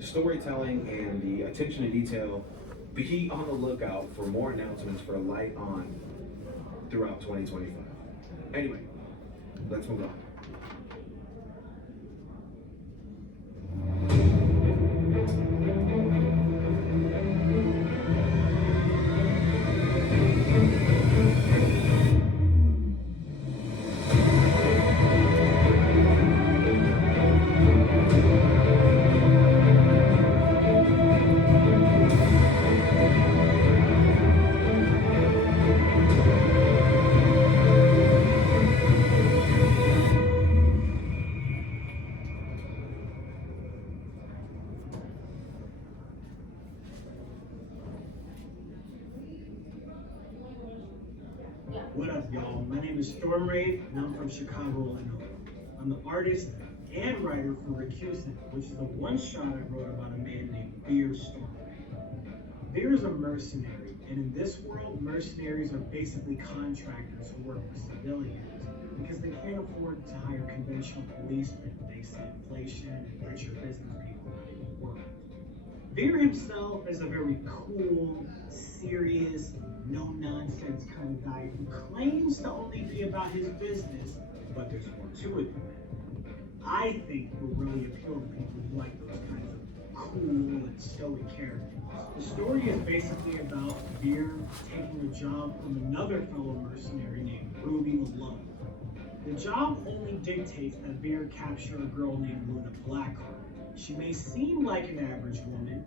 the storytelling and the attention to detail. Be on the lookout for more announcements for Light On throughout 2025. Anyway, let's move on. What up, y'all? My name is Storm Rave, and I'm from Chicago, Illinois. I'm the artist and writer for Recusant, which is a one-shot I wrote about a man named Beer Storm. Beer is a mercenary, and in this world, mercenaries are basically contractors who work for civilians because they can't afford to hire conventional policemen thanks to inflation and richer business people running the world. Beer himself is a very cool, serious, no-nonsense kind of guy who claims to only be about his business, but there's more to it than that. I think will really appeal to people who like those kinds of cool and stoic characters. The story is basically about Beer taking a job from another fellow mercenary named Ruby Malone. The job only dictates that Beer capture a girl named Luna Blackheart. She may seem like an average woman,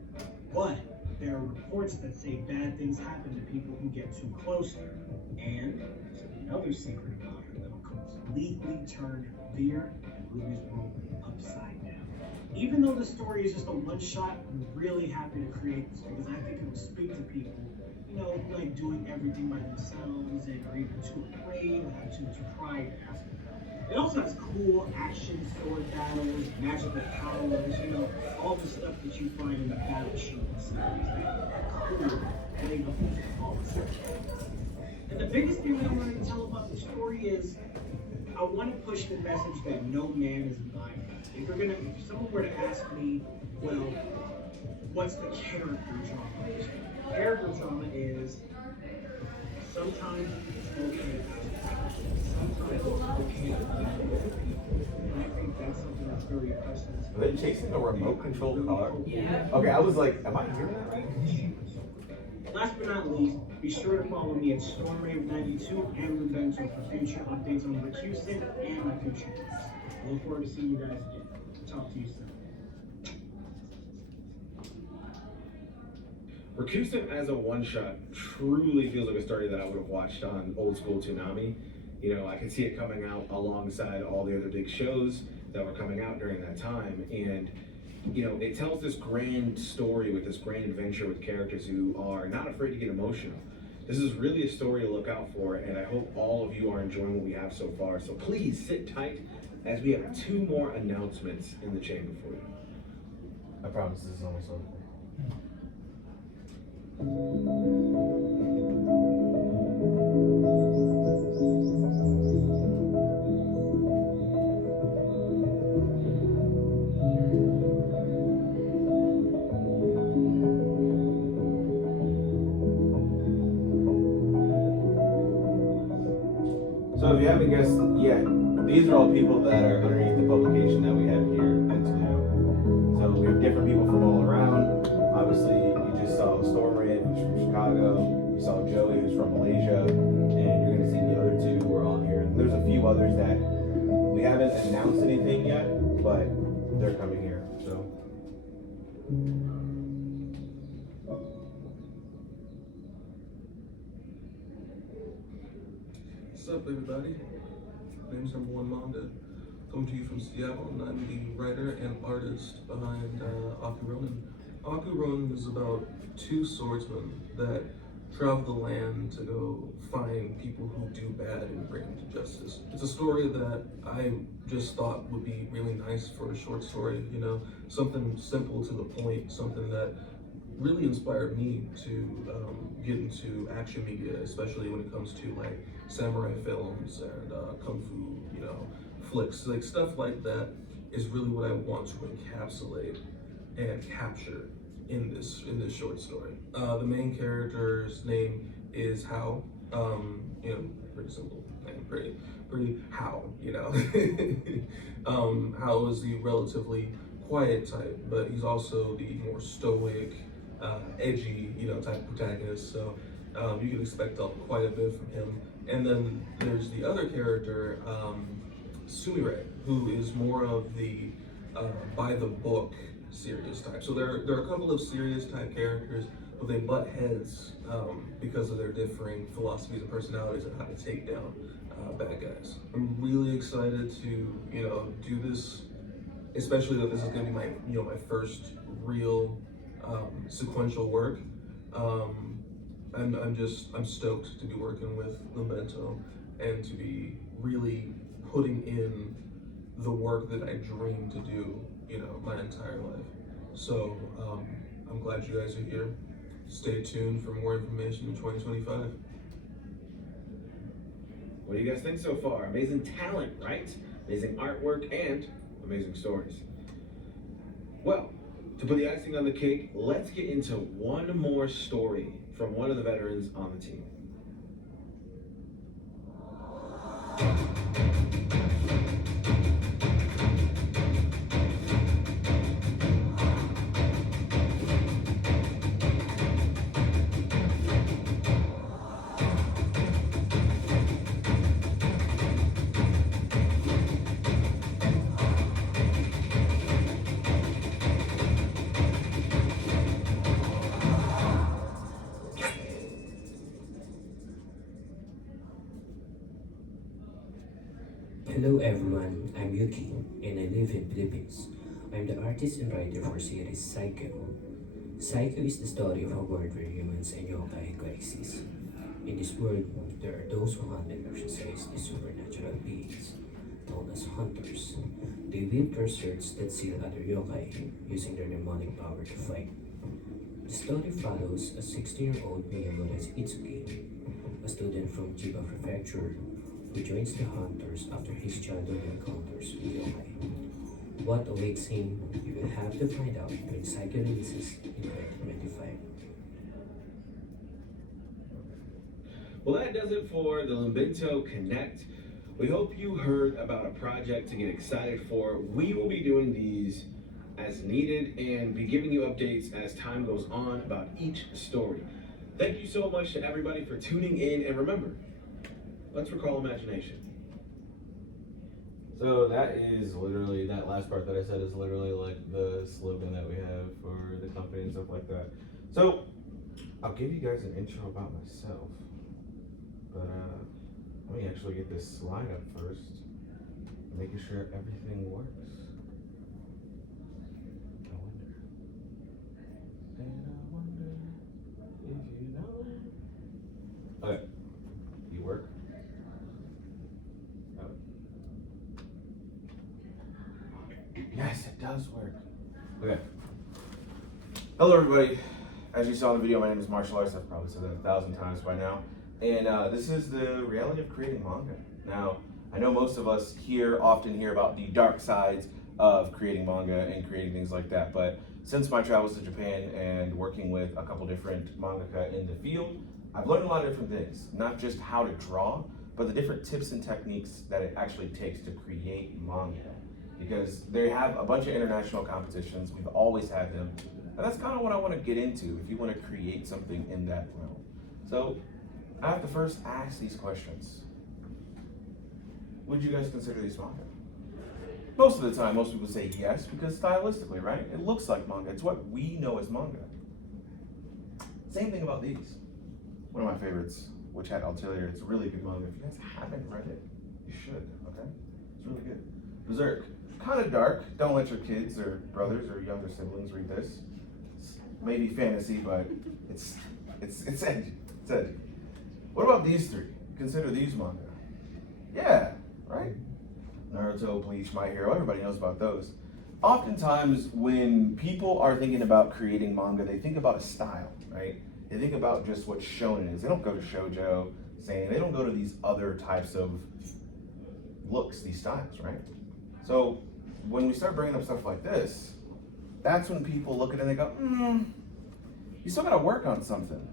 but there are reports that say bad things happen to people who get too close to her. And there's another secret about her that'll completely turn Beer and Ruby's world upside down. Even though the story is just a one-shot, I'm really happy to create this because I think it will speak to people, who like doing everything by themselves and are even too afraid or have too much pride to ask for help. It also has cool action, sword battles, magical powers, all the stuff that you find in the battle show series. Cool, playing up with all the stuff. And the biggest thing that I want to tell about the story is I want to push the message that no man is an island. If someone were to ask me, well, what's the character drama of this story? Character drama is sometimes it's okay to ask questions. Sometimes it's okay to be people. And I think that's something that's very impressive. Are they chasing a remote controlled car? Yeah. Okay, I was like, am I hearing that right? Last but not least, be sure to follow me at StormRave92 and LumeBento for future updates on Recusant and my future books. I look forward to seeing you guys again. Talk to you soon. Recusant as a one-shot truly feels like a story that I would have watched on old school Toonami. I can see it coming out alongside all the other big shows that were coming out during that time. And, it tells this grand story with this grand adventure with characters who are not afraid to get emotional. This is really a story to look out for, and I hope all of you are enjoying what we have so far. So please sit tight as we have 2 more announcements in the chamber for you. I promise this is almost over. So if you haven't guessed yet, these are all people that are underneath the publication that we have here at Toledo. So we have different people from all around. Obviously, you just saw Storm Ray, who's from Chicago. You saw Joey, who's from Malaysia. And you're going to see the other 2 who are on here. And there's a few others that we haven't announced anything yet, but they're coming here. So. What's up, everybody? My name's #1 Manga. Coming to you from Seattle, and I'm the writer and artist behind Aku Ronin. Aku Ronin is about 2 swordsmen that travel the land to go find people who do bad and bring them to justice. It's a story that I just thought would be really nice for a short story, something simple to the point, something that really inspired me to get into action media, especially when it comes to like samurai films and kung fu, flicks. Like stuff like that is really what I want to encapsulate and capture in this short story. The main character's name is Hao. Pretty simple name, pretty Hao. Hao is the relatively quiet type, but he's also the more stoic, edgy, type protagonist. So you can expect quite a bit from him. And then there's the other character, Sumire, who is more of the by the book serious type. So there are a couple of serious type characters, but they butt heads because of their differing philosophies and personalities and how to take down bad guys. I'm really excited to do this, especially that this is going to be my first real sequential work. I'm stoked to be working with LumeBento and to be really putting in the work that I dreamed to do, my entire life. So I'm glad you guys are here. Stay tuned for more information in 2025. What do you guys think so far? Amazing talent, right? Amazing artwork and amazing stories. Well, to put the icing on the cake, let's get into one more story from one of the veterans on the team. Hello everyone, I'm Yuki and I live in Philippines. I'm the artist and writer for series Psycho. Psycho is the story of a world where humans and yokai coexist. In this world, there are those who hunt and exercise the supernatural beings, known as hunters. They wield their swords that seal other yokai, using their demonic power to fight. The story follows a 16-year-old Miyamoto Itsuki, a student from Chiba Prefecture, who joins the hunters after his childhood encounters with yokai. What awaits him, you will have to find out when Psycho releases in 2025. Well, that does it for the LumeBento Connect. We hope you heard about a project to get excited for. We will be doing these as needed and be giving you updates as time goes on about each story. Thank you so much to everybody for tuning in, and remember, let's recall imagination. So that is literally, that last part that I said is literally like the slogan that we have for the company and stuff like that. So I'll give you guys an intro about myself, but let me actually get this slide up first, making sure everything works. I wonder if you know. Okay, you work? Yes, it does work. Okay. Hello, everybody. As you saw in the video, my name is Marshualartz. I've probably said that 1,000 times by now. And this is the reality of creating manga. Now, I know most of us here often hear about the dark sides of creating manga and creating things like that. But since my travels to Japan and working with a couple different mangaka in the field, I've learned a lot of different things. Not just how to draw, but the different tips and techniques that it actually takes to create manga. Because they have a bunch of international competitions. We've always had them. And that's kind of what I want to get into if you want to create something in that realm. So I have to first ask these questions. Would you guys consider these manga? Most of the time, most people say yes, because stylistically, right? It looks like manga. It's what we know as manga. Same thing about these. One of my favorites, which I'll tell you, it's a really good manga. If you guys haven't read it, you should, okay? It's really good. Berserk. Kind of dark. Don't let your kids or brothers or younger siblings read this. It's maybe fantasy, but it's edgy. It's edgy. What about these three? Consider these manga. Yeah, right? Naruto, Bleach, My Hero, everybody knows about those. Oftentimes, when people are thinking about creating manga, they think about a style, right? They think about just what shonen is. They don't go to shoujo, seinen. They don't go to these other types of looks, these styles, right? So when we start bringing up stuff like this, that's when people look at it and they go, you still gotta work on something.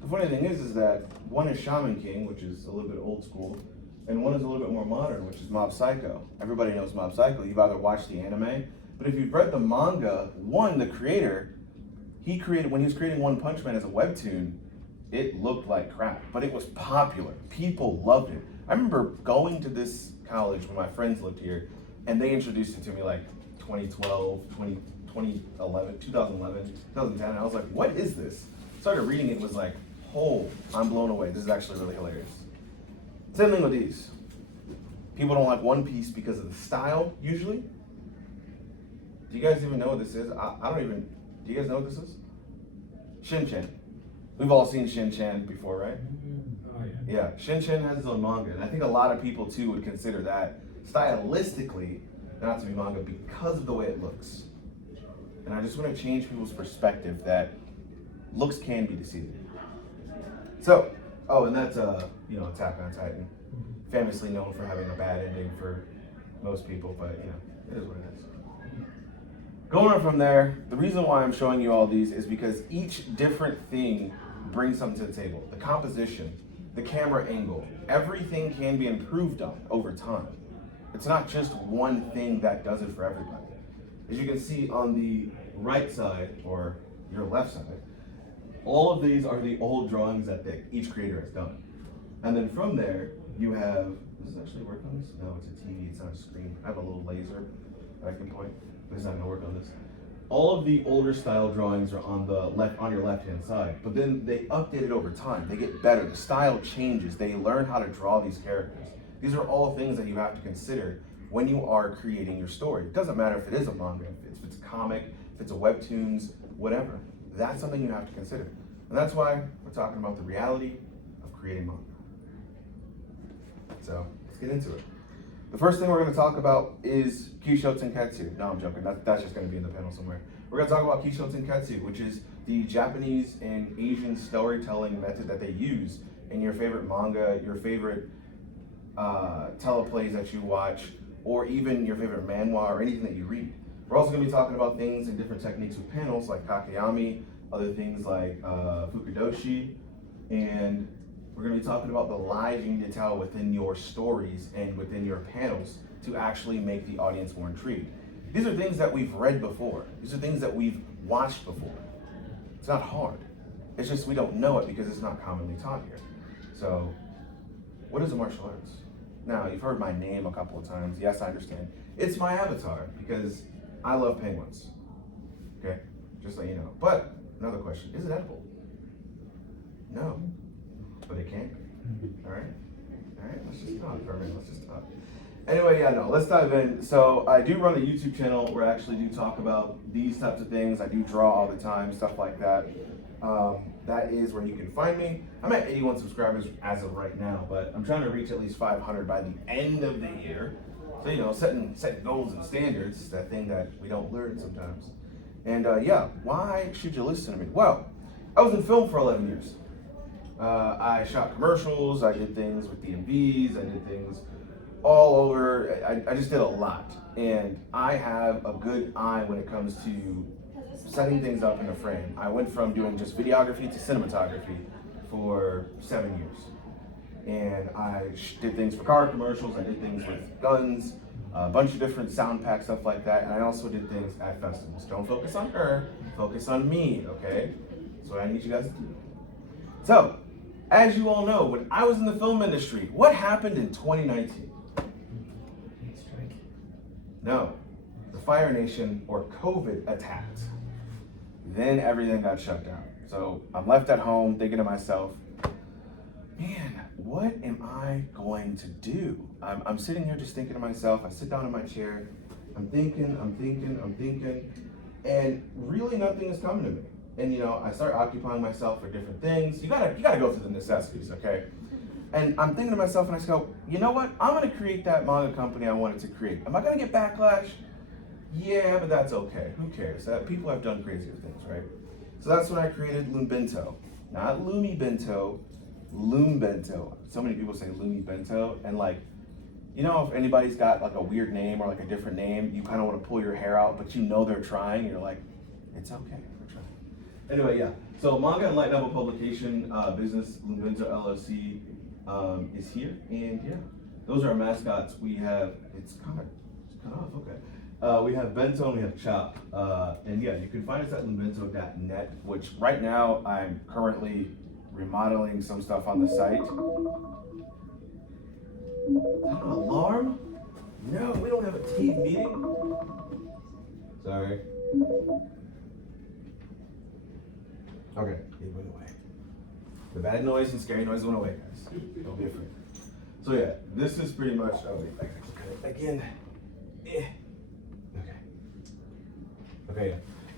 The funny thing is that one is Shaman King, which is a little bit old school, and one is a little bit more modern, which is Mob Psycho. Everybody knows Mob Psycho. You've either watched the anime, but if you've read the manga, the creator, when he was creating One Punch Man as a webtoon, it looked like crap, but it was popular. People loved it. I remember going to this college when my friends lived here, and they introduced it to me like 2012, 2011, 2010, and I was like, what is this? Started reading it, and was like, oh, I'm blown away. This is actually really hilarious. Same thing with these. People don't like One Piece because of the style, usually. Do you guys even know what this is? Do you guys know what this is? Shin-Chan. We've all seen Shin-Chan before, right? Oh, yeah. Yeah, Shin-Chan has his own manga, and I think a lot of people too would consider that stylistically not to be manga because of the way it looks. And I just want to change people's perspective that looks can be deceiving. So, and that's Attack on Titan, famously known for having a bad ending for most people, but it is what it is. Going on from there, the reason why I'm showing you all these is because each different thing brings something to the table. The composition, the camera angle, everything can be improved on over time. It's not just one thing that does it for everybody. As you can see on the right side, or your left side, all of these are the old drawings that each creator has done. And then from there, you have, does this actually work on this? No, it's a TV, it's not a screen. I have a little laser that I can point, but it's not gonna work on this. All of the older style drawings are on your left-hand side, but then they update it over time. They get better, the style changes, they learn how to draw these characters. These are all things that you have to consider when you are creating your story. It doesn't matter if it is a manga, if it's a comic, if it's a webtoons, whatever. That's something you have to consider. And that's why we're talking about the reality of creating manga. So let's get into it. The first thing we're going to talk about is Kisho Tenketsu. No, I'm joking. That's just going to be in the panel somewhere. We're going to talk about Kisho Tenketsu, which is the Japanese and Asian storytelling method that they use in your favorite manga, your favorite teleplays that you watch, or even your favorite manhwa or anything that you read. We're also going to be talking about things and different techniques with panels like kakeyami, other things like fukudoshi, and we're going to be talking about the lies you need to tell within your stories and within your panels to actually make the audience more intrigued. These are things that we've read before. These are things that we've watched before. It's not hard. It's just we don't know it because it's not commonly taught here. So, what is a martial arts? Now, you've heard my name a couple of times. Yes, I understand. It's my avatar because I love penguins. Okay? Just so you know. But, another question, is it edible? No. But it can be. Alright? Alright, let's just talk for a minute. Let's just talk. Anyway, let's dive in. So, I do run a YouTube channel where I actually do talk about these types of things. I do draw all the time, stuff like that. That is where you can find me. I'm at 81 subscribers as of right now, but I'm trying to reach at least 500 by the end of the year. So, setting goals and standards, that thing that we don't learn sometimes. And why should you listen to me? Well, I was in film for 11 years. I shot commercials, I did things with DMVs, I did things all over. I just did a lot. And I have a good eye when it comes to setting things up in a frame. I went from doing just videography to cinematography for 7 years. And I did things for car commercials, I did things with guns, a bunch of different sound packs, stuff like that. And I also did things at festivals. Don't focus on her, focus on me, okay? That's what I need you guys to do. So, as you all know, when I was in the film industry, what happened in 2019? No, the Fire Nation or COVID attacked. Then everything got shut down. So I'm left at home thinking to myself, man, what am I going to do? I'm sitting here just thinking to myself. I sit down in my chair. I'm thinking, and really nothing is coming to me. And I start occupying myself for different things. You gotta go through the necessities, okay? And I'm thinking to myself, and I just go, you know what? I'm gonna create that manga company I wanted to create. Am I gonna get backlash? Yeah, but that's okay. Who cares? People have done crazier things, right? So that's when I created LumeBento. Not LumeBento, LumeBento. So many people say LumeBento, and you know, if anybody's got like a weird name or like a different name, you kind of want to pull your hair out, but you know they're trying. You're like, it's okay, we're trying. Anyway, yeah. So manga and light novel publication business, LumeBento LLC, is here, and yeah, those are our mascots. We have it's cut off. Okay. We have Bento and we have Chop, and yeah, you can find us at LumeBento.net, which right now I'm currently remodeling some stuff on the site. Is that an alarm? No, we don't have a team meeting. Sorry. Okay, it went away. The bad noise and scary noise went away, guys. Don't be afraid. So yeah, this is pretty much, oh wait, I can cut it again. Okay. Okay, yeah.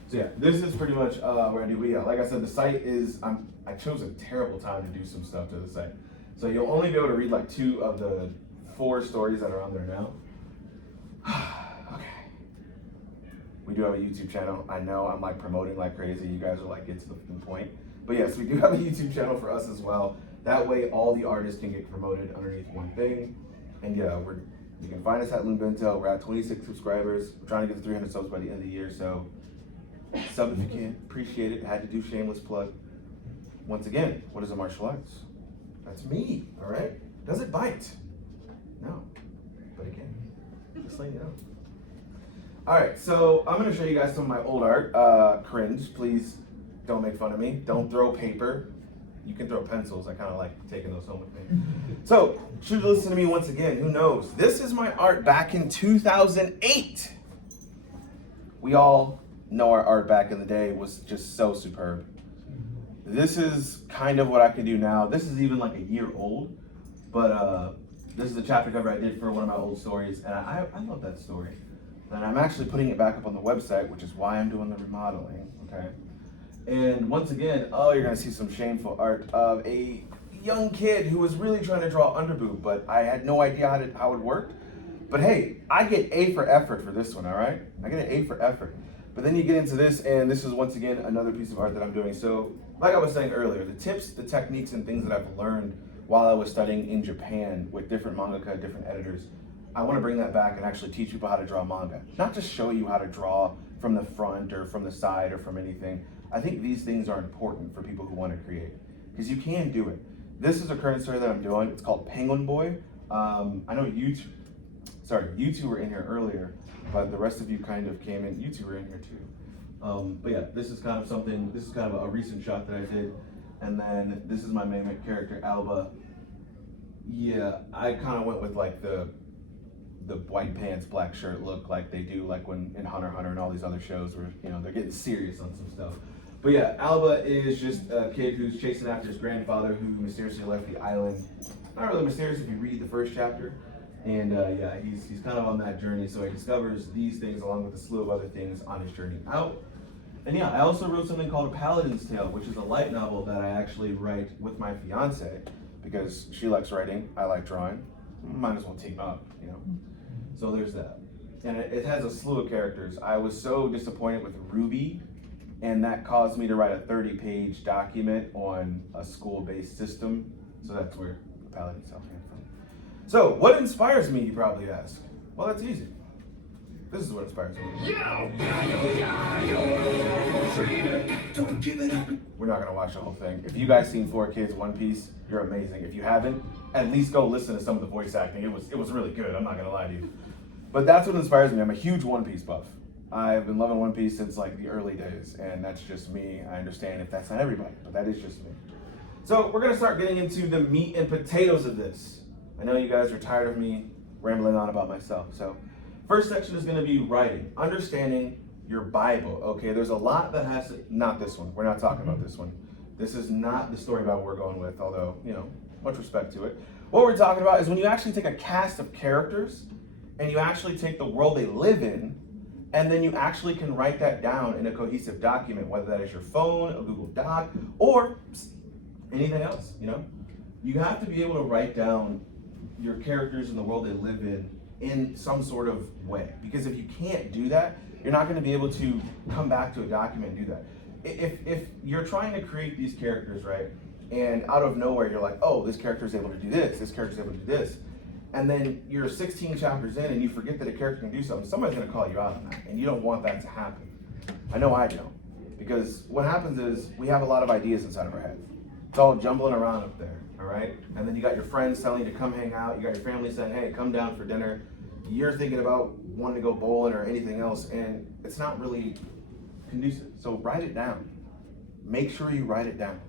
So yeah, this is pretty much where I do, yeah, like I said, the site is, I chose a terrible time to do some stuff to the site. So you'll only be able to read like 2 of the 4 stories that are on there now. Okay. We do have a YouTube channel. I know I'm like promoting like crazy. You guys are like, get to the point. But yes, we do have a YouTube channel for us as well. That way all the artists can get promoted underneath one thing. And yeah, you can find us at LumeBento. We're at 26 subscribers. We're trying to get to 300 subs by the end of the year. So sub if you can. Appreciate it. Had to do shameless plug. Once again, what is a martial arts? That's me, all right? Does it bite? No, but it can. Just letting you know. All right, so I'm gonna show you guys some of my old art. Cringe, please don't make fun of me. Don't throw paper. You can throw pencils. I kind of like taking those home with me. So, should you listen to me once again? Who knows? This is my art back in 2008. We all know our art back in the day was just so superb. This is kind of what I can do now. This is even like a year old, but this is a chapter cover I did for one of my old stories, and I love that story. And I'm actually putting it back up on the website, which is why I'm doing the remodeling, okay? And once again, oh, you're gonna see some shameful art of a young kid who was really trying to draw underboob, but I had no idea how it worked. But hey, I get A for effort for this one, all right? I get an A for effort. But then you get into this, and this is once again another piece of art that I'm doing. So, like I was saying earlier, the tips, the techniques, and things that I've learned while I was studying in Japan with different mangaka, different editors, I want to bring that back and actually teach people how to draw manga. Not just show you how to draw from the front or from the side or from anything. I think these things are important for people who want to create, because you can do it. This is a current story that I'm doing. It's called Penguin Boy. I know you two were in here earlier, but the rest of you kind of came in. You two were in here too. But yeah, this is kind of a recent shot that I did. And then this is my main character, Alba. Yeah, I kind of went with like the white pants, black shirt look like they do like when in Hunter x Hunter and all these other shows where, you know, they're getting serious on some stuff. But yeah, Alba is just a kid who's chasing after his grandfather who mysteriously left the island. Not really mysterious if you read the first chapter. And yeah, he's kind of on that journey. So he discovers these things along with a slew of other things on his journey out. And yeah, I also wrote something called A Paladin's Tale, which is a light novel that I actually write with my fiance because she likes writing, I like drawing. Might as well team up, you know? So there's that. And it has a slew of characters. I was so disappointed with Ruby, and that caused me to write a 30-page document on a school-based system. So that's where A Paladin's Tale came from. So what inspires me, you probably ask? Well, that's easy. This is what inspires me. We're not gonna watch the whole thing. If you guys seen 4 Kids One Piece, you're amazing. If you haven't, at least go listen to some of the voice acting. It was really good, I'm not gonna lie to you. But that's what inspires me. I'm a huge One Piece buff. I've been loving One Piece since like the early days, and that's just me. I understand if that's not everybody, but that is just me. So we're gonna start getting into the meat and potatoes of this. I know you guys are tired of me rambling on about myself, so first section is going to be writing, understanding your Bible. Okay, there's a lot that has to, not this one. We're not talking about this one. This is not the story Bible we're going with, although, you know, much respect to it. What we're talking about is when you actually take a cast of characters and you actually take the world they live in, and then you actually can write that down in a cohesive document, whether that is your phone, a Google Doc, or anything else, you know? You have to be able to write down your characters in the world they live in some sort of way. Because if you can't do that, you're not going to be able to come back to a document and do that. If you're trying to create these characters, right, and out of nowhere you're like, oh, this character is able to do this, this character is able to do this, and then you're 16 chapters in and you forget that a character can do something, somebody's gonna call you out on that, and you don't want that to happen. I know I don't, because what happens is we have a lot of ideas inside of our head. It's all jumbling around up there, all right? And then you got your friends telling you to come hang out, you got your family saying, hey, come down for dinner. You're thinking about wanting to go bowling or anything else, and it's not really conducive. So write it down. Make sure you write it down.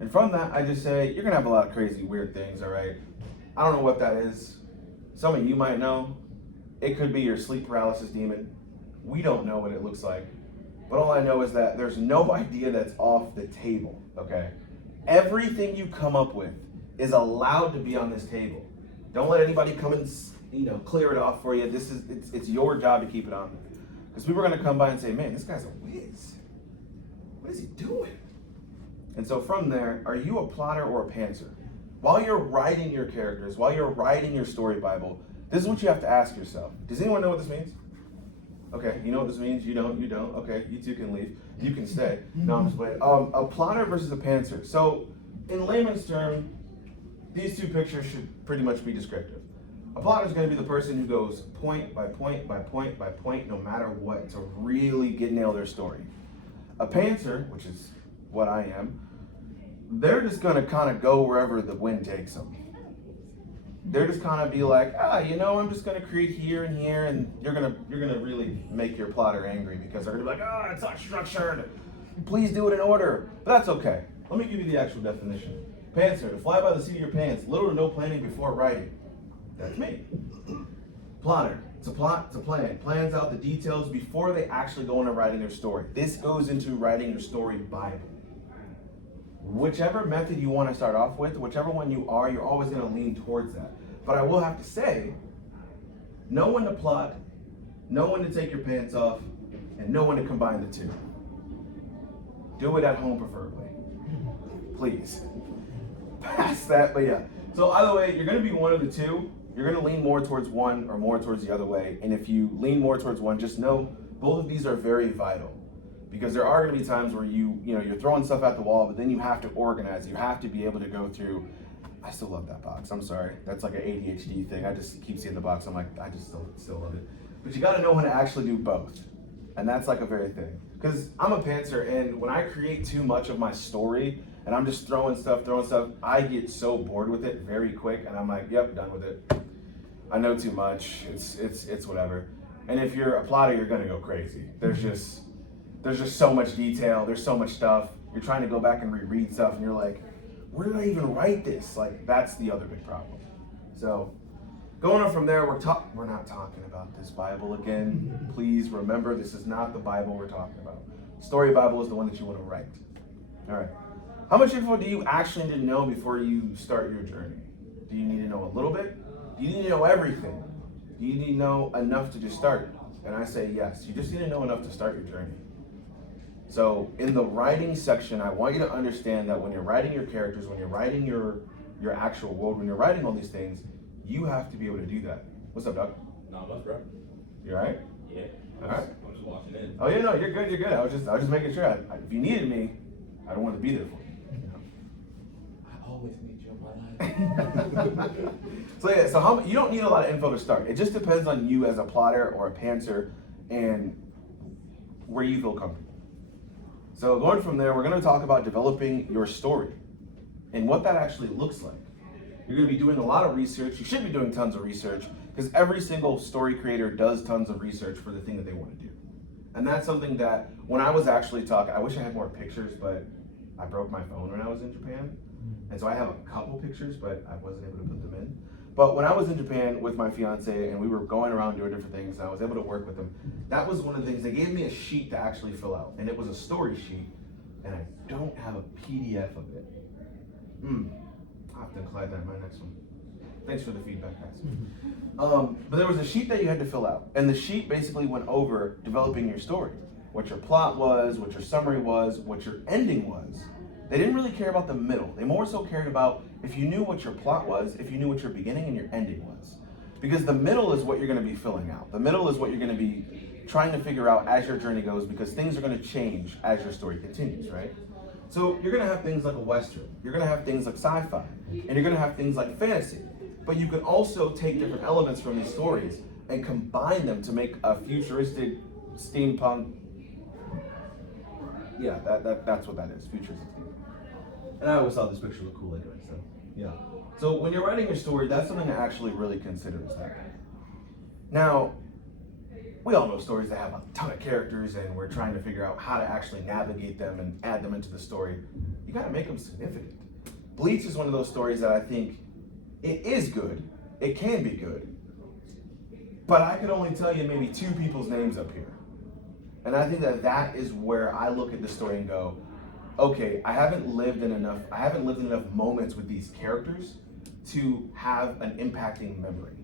And from that, I just say, you're gonna have a lot of crazy, weird things, all right? I don't know what that is. Some of you might know. It could be your sleep paralysis demon. We don't know what it looks like. But all I know is that there's no idea that's off the table, okay? Everything you come up with is allowed to be on this table. Don't let anybody come and, clear it off for you. It's your job to keep it on there. Because people are gonna come by and say, man, this guy's a whiz. What is he doing? And so from there, are you a plotter or a pantser? While you're writing your characters, while you're writing your story Bible, this is what you have to ask yourself. Does anyone know what this means? Okay, you know what this means? You don't? Okay, you two can leave. You can stay. No, I'm just playing. A plotter versus a pantser. So, in layman's term, these two pictures should pretty much be descriptive. A plotter is going to be the person who goes point by point by point by point, no matter what, to really nail their story. A pantser, which is what I am, they're just gonna kind of go wherever the wind takes them. They're just kind of be like, I'm just gonna create here and here, and you're gonna really make your plotter angry because they're gonna be like, it's not structured. Please do it in order. But that's okay. Let me give you the actual definition. Pantser, to fly by the seat of your pants, little or no planning before writing. That's me. Plotter, to plot, to plan. Plans out the details before they actually go into writing their story. This goes into writing your story Bible. Whichever method you want to start off with, whichever one you are, you're always going to lean towards that. But I will have to say, know when to plot, know when to take your pants off, and know when to combine the two. Do it at home preferably. Please. Past that, but yeah. So either way, you're going to be one of the two. You're going to lean more towards one or more towards the other way. And if you lean more towards one, just know both of these are very vital. Because there are going to be times where you're throwing stuff at the wall, but then you have to organize. You have to be able to go through. I still love that box. I'm sorry. That's like an ADHD thing. I just keep seeing the box. I'm like, I just still love it. But you got to know when to actually do both. And that's like a very thing. Because I'm a pantser, and when I create too much of my story, and I'm just throwing stuff, I get so bored with it very quick, and I'm like, yep, done with it. I know too much. It's whatever. And if you're a plotter, you're going to go crazy. There's just so much detail, there's so much stuff. You're trying to go back and reread stuff and you're like, where did I even write this? Like, that's the other big problem. So, going on from there, we're not talking about this Bible again. Please remember, this is not the Bible we're talking about. Story Bible is the one that you want to write. All right. How much info do you actually need to know before you start your journey? Do you need to know a little bit? Do you need to know everything? Do you need to know enough to just start? And I say yes. You just need to know enough to start your journey. So in the writing section, I want you to understand that when you're writing your characters, when you're writing your actual world, when you're writing all these things, you have to be able to do that. What's up, Doc? Not much, bro. You all right? Yeah. All right. I'm just watching in. Oh, yeah, no, you're good. I was just making sure. If you needed me, I don't want to be there for you. I always need you in my life. So yeah, so you don't need a lot of info to start. It just depends on you as a plotter or a pantser and where you feel comfortable. So going from there, we're going to talk about developing your story and what that actually looks like. You're going to be doing a lot of research. You should be doing tons of research because every single story creator does tons of research for the thing that they want to do. And that's something that when I was actually talking, I wish I had more pictures, but I broke my phone when I was in Japan. And so I have a couple pictures, but I wasn't able to put them in. But when I was in Japan with my fiance and we were going around doing different things, and I was able to work with them, that was one of the things. They gave me a sheet to actually fill out, and it was a story sheet, and I don't have a PDF of it. I'll have to include that in my next one. Thanks for the feedback, guys. But there was a sheet that you had to fill out, and the sheet basically went over developing your story, what your plot was, what your summary was, what your ending was. They didn't really care about the middle. They more so cared about if you knew what your plot was, if you knew what your beginning and your ending was. Because the middle is what you're going to be filling out. The middle is what you're going to be trying to figure out as your journey goes, because things are going to change as your story continues, right? So you're going to have things like a Western. You're going to have things like sci-fi. And you're going to have things like fantasy. but you can also take different elements from these stories and combine them to make a futuristic steampunk. Yeah, that's what that is, futuristic steampunk. And I always thought this picture looked cool anyway, so yeah. So when you're writing your story, that's something to actually really consider is that. Now, we all know stories that have a ton of characters and we're trying to figure out how to actually navigate them and add them into the story. You gotta make them significant. Bleach is one of those stories that I think it is good, it can be good, but I could only tell you maybe 2 people's names up here. And I think that is where I look at the story and go, okay, I haven't lived in enough moments with these characters to have an impacting memory.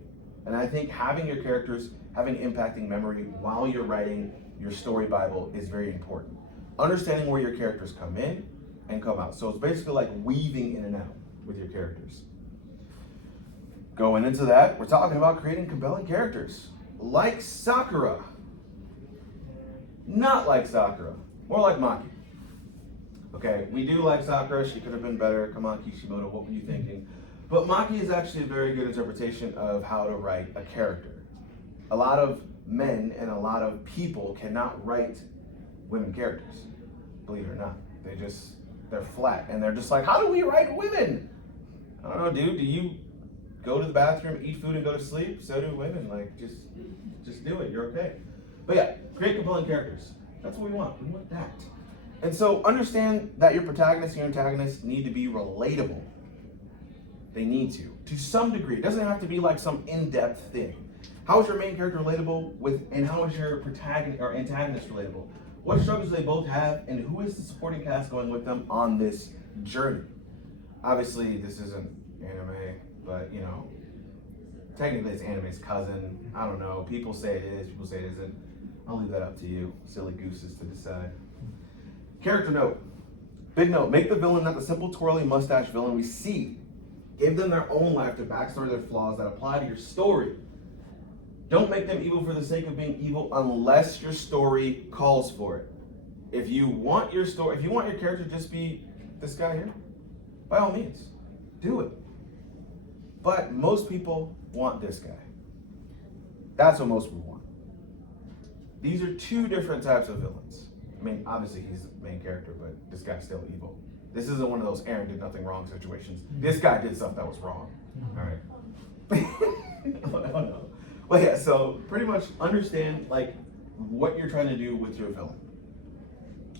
And I think having your characters have an impacting memory while you're writing your story Bible is very important. Understanding where your characters come in and come out. So it's basically like weaving in and out with your characters. Going into that, we're talking about creating compelling characters. Like Sakura. Not like Sakura. More like Maki. Okay, we do like Sakura. She could have been better. Come on, Kishimoto, what were you thinking? But Maki is actually a very good interpretation of how to write a character. A lot of men and a lot of people cannot write women characters, believe it or not. They're flat, and they're just like, how do we write women? I don't know, dude, do you go to the bathroom, eat food, and go to sleep? So do women, like, just do it, you're okay. But yeah, create compelling characters. That's what we want that. And so understand that your protagonist and your antagonist need to be relatable. They need to some degree. It doesn't have to be like some in-depth thing. How is your main character relatable and how is your protagonist or antagonist relatable? What struggles do they both have, and who is the supporting cast going with them on this journey? Obviously, this isn't anime, but technically it's anime's cousin. I don't know. People say it is, people say it isn't. I'll leave that up to you, silly gooses, to decide. Character note. Big note. Make the villain not the simple twirly mustache villain we see. Give them their own life, their backstory, their flaws that apply to your story. Don't make them evil for the sake of being evil unless your story calls for it. If you want your character to just be this guy here, by all means, do it. But most people want this guy. That's what most people want. These are 2 different types of villains. I mean, obviously he's the main character, but this guy's still evil. This isn't one of those Aaron did nothing wrong situations. This guy did stuff that was wrong. All right. Oh, no. Well, yeah, so pretty much understand like what you're trying to do with your villain.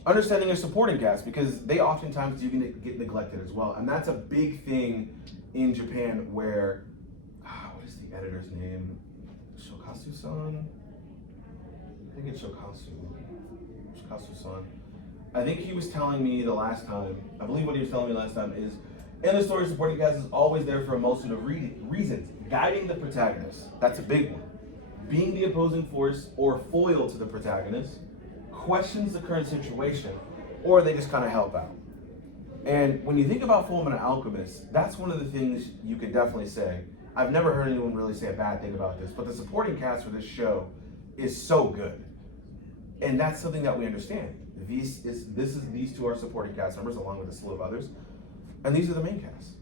Understanding your supporting cast, because they oftentimes do get neglected as well. And that's a big thing in Japan where, what is the editor's name? Shokasu-san? I think it's Shokasu-san. I think he was telling me the last time, I believe what he was telling me last time is, in the story, supporting cast is always there for a multitude of reasons. Guiding the protagonist, that's a big one. Being the opposing force or foil to the protagonist, questions the current situation, or they just kind of help out. And when you think about Fullmetal Alchemist, that's one of the things you could definitely say. I've never heard anyone really say a bad thing about this, but the supporting cast for this show is so good. And that's something that we understand. These 2 are supporting cast members along with a slew of others. And these are the main cast.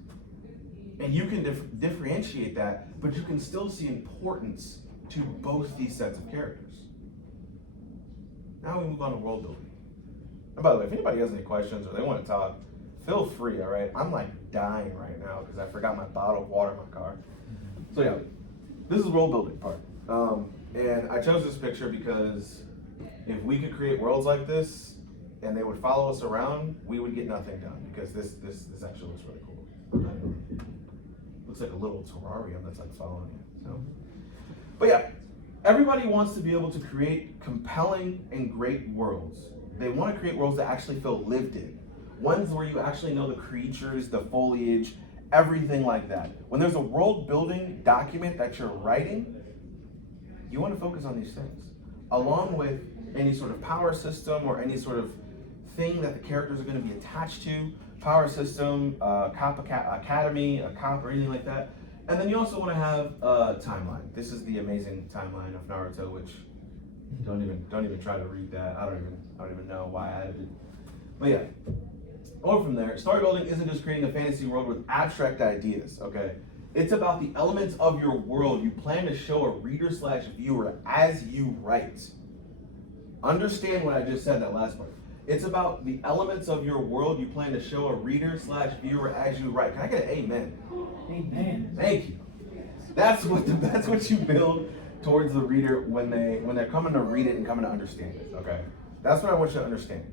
And you can differentiate that, but you can still see importance to both these sets of characters. Now we move on to world building. And by the way, if anybody has any questions or they want to talk, feel free, all right? I'm like dying right now because I forgot my bottle of water in my car. So yeah, this is the world building part. And I chose this picture because if we could create worlds like this and they would follow us around, we would get nothing done because this actually looks really cool. Looks like a little terrarium that's like following it. So, but yeah, everybody wants to be able to create compelling and great worlds. They want to create worlds that actually feel lived in. Ones where you actually know the creatures, the foliage, everything like that. When there's a world building document that you're writing, you want to focus on these things, along with any sort of power system or any sort of thing that the characters are going to be attached to, power system, academy, a cop, or anything like that. And then you also want to have a timeline. This is the amazing timeline of Naruto, which don't even try to read that. I don't even know why I added it. But yeah, over from there, story building isn't just creating a fantasy world with abstract ideas, okay? It's about the elements of your world you plan to show a reader/viewer as you write. Understand what I just said, that last part. It's about the elements of your world you plan to show a reader/viewer as you write. Can I get an amen? Amen. Thank you. That's what you build towards the reader when they're coming to read it and coming to understand it. Okay, that's what I want you to understand.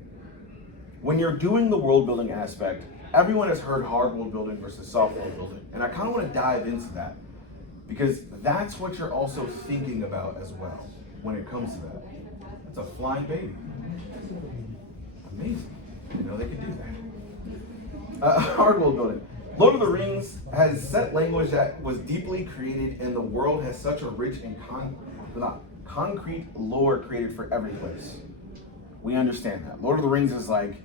When you're doing the world building aspect, everyone has heard hard world building versus soft world building, and I kind of want to dive into that because that's what you're also thinking about as well when it comes to that. It's a flying baby. Amazing. You know they could do that. Hard world building. Lord of the Rings has set language that was deeply created, and the world has such a rich and concrete lore created for every place. We understand that. Lord of the Rings is like,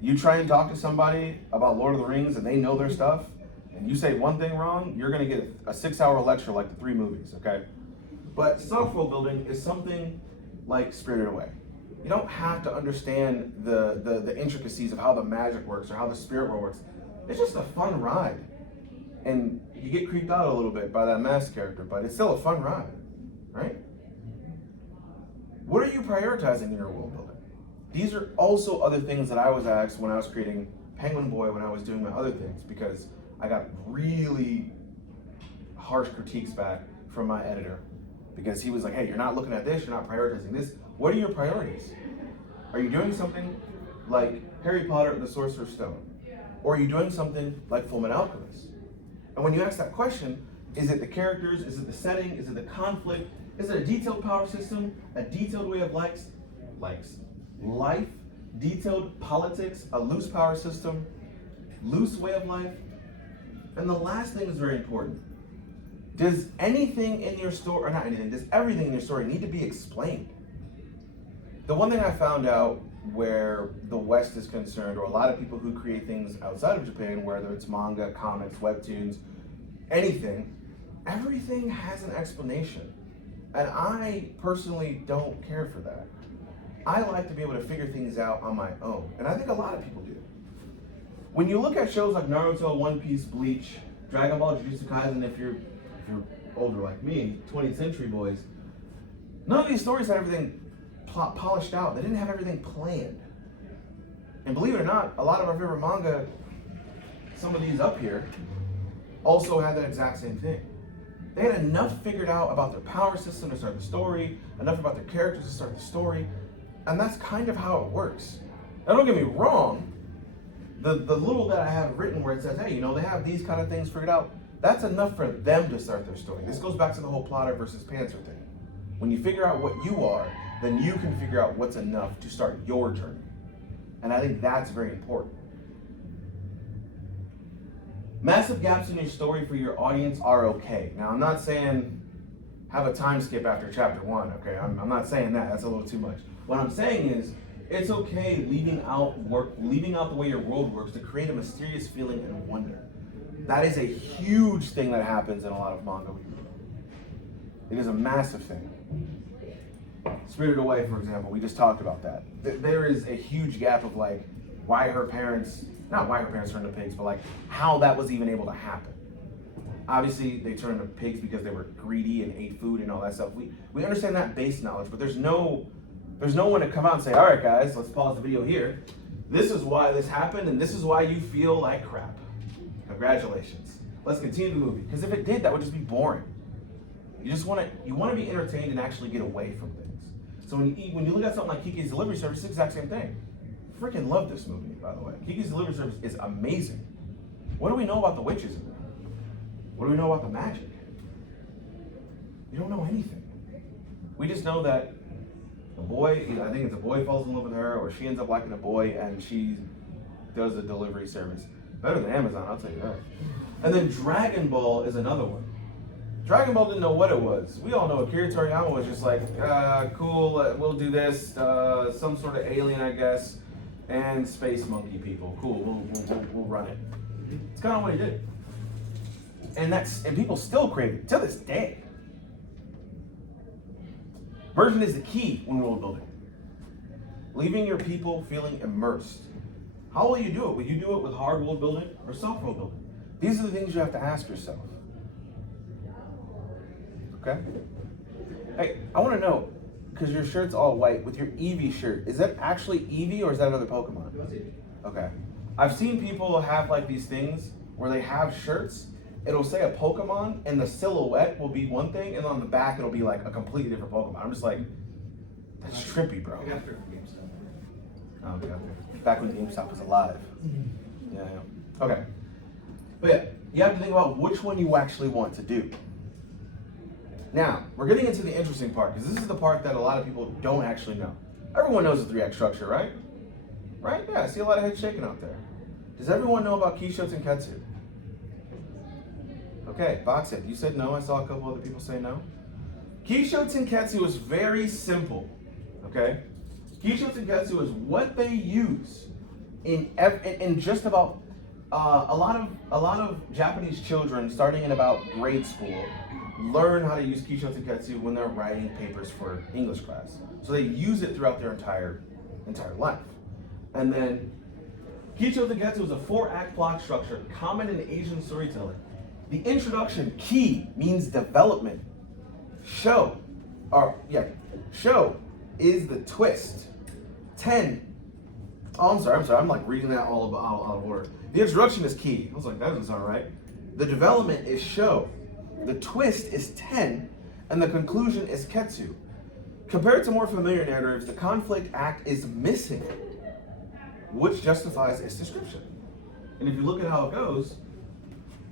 you try and talk to somebody about Lord of the Rings and they know their stuff, and you say one thing wrong, you're gonna get a 6-hour lecture like the 3 movies, okay? But soft world building is something like Spirited Away. You don't have to understand the intricacies of how the magic works or how the spirit world works. It's just a fun ride. And you get creeped out a little bit by that mask character, but it's still a fun ride, right? What are you prioritizing in your world building? These are also other things that I was asked when I was creating Penguin Boy, when I was doing my other things, because I got really harsh critiques back from my editor because he was like, hey, you're not looking at this, you're not prioritizing this. What are your priorities? Are you doing something like Harry Potter and the Sorcerer's Stone? Or are you doing something like Fullmetal Alchemist? And when you ask that question, is it the characters, is it the setting, is it the conflict, is it a detailed power system, a detailed way of life, detailed politics, a loose power system, loose way of life? And the last thing is very important. Does anything in your story, or not anything, does everything in your story need to be explained? The one thing I found out where the West is concerned, or a lot of people who create things outside of Japan, whether it's manga, comics, webtoons, anything, everything has an explanation. And I personally don't care for that. I like to be able to figure things out on my own. And I think a lot of people do. When you look at shows like Naruto, One Piece, Bleach, Dragon Ball, Jujutsu Kaisen, if you're older like me, 20th century boys, none of these stories had everything polished out. They didn't have everything planned. And believe it or not, a lot of our favorite manga, some of these up here, also had that exact same thing. They had enough figured out about their power system to start the story, enough about their characters to start the story, and that's kind of how it works. Now don't get me wrong, the little that I have written where it says, hey, they have these kind of things figured out, that's enough for them to start their story. This goes back to the whole plotter versus pantser thing. When you figure out what you are, then you can figure out what's enough to start your journey. And I think that's very important. Massive gaps in your story for your audience are okay. Now, I'm not saying have a time skip after chapter 1, okay? I'm not saying that, that's a little too much. What I'm saying is, it's okay leaving out the way your world works to create a mysterious feeling and wonder. That is a huge thing that happens in a lot of manga. It is a massive thing. Spirited Away, for example, we just talked about that. There is a huge gap of why her parents turned into pigs, but how that was even able to happen. Obviously, they turned into pigs because they were greedy and ate food and all that stuff. We understand that base knowledge, but there's no one to come out and say, all right, guys, let's pause the video here. This is why this happened, and this is why you feel like crap. Congratulations. Let's continue the movie. Because if it did, that would just be boring. You want to be entertained and actually get away from things. So when you look at something like Kiki's Delivery Service, it's the exact same thing. Freaking love this movie, by the way. Kiki's Delivery Service is amazing. What do we know about the witches in there? What do we know about the magic? We don't know anything. We just know that a boy, I think it's a boy falls in love with her, or she ends up liking a boy, and she does a delivery service. Better than Amazon, I'll tell you that. And then Dragon Ball is another one. Dragon Ball didn't know what it was. We all know Akira Toriyama was just like, cool, we'll do this, some sort of alien, I guess, and space monkey people. Cool, we'll run it. It's kind of what he did. And people still crave it to this day. Immersion is the key when world building. Leaving your people feeling immersed. How will you do it? Will you do it with hard world building or soft world building? These are the things you have to ask yourself. Okay. Hey, I want to know, because your shirt's all white, with your Eevee shirt, is that actually Eevee or is that another Pokemon? Okay. I've seen people have like these things where they have shirts, it'll say a Pokemon and the silhouette will be one thing, and on the back it'll be like a completely different Pokemon. I'm just like, that's trippy, bro. Oh, okay. Back when GameStop was alive. Yeah. Okay. But yeah, you have to think about which one you actually want to do. Now, we're getting into the interesting part, because this is the part that a lot of people don't actually know. Everyone knows the 3-act structure, right? Right? Yeah, I see a lot of heads shaking out there. Does everyone know about Kisho Tenketsu? Okay, Boxhead, you said no. I saw a couple other people say no. Kisho Tenketsu is very simple, okay? Kisho Tenketsu is what they use in just about a lot of Japanese children starting in about grade school learn how to use Kisho Tenketsu when they're writing papers for English class. So they use it throughout their entire life. And then Kisho Tenketsu is a 4-act plot structure common in Asian storytelling. The introduction, ki, means development. Show is the twist. I'm sorry, I'm like reading that all out of order. The introduction is ki. I was like, that doesn't sound right. The development is show. The twist is 10, and the conclusion is ketsu. Compared to more familiar narratives, the conflict act is missing, which justifies its description. And if you look at how it goes,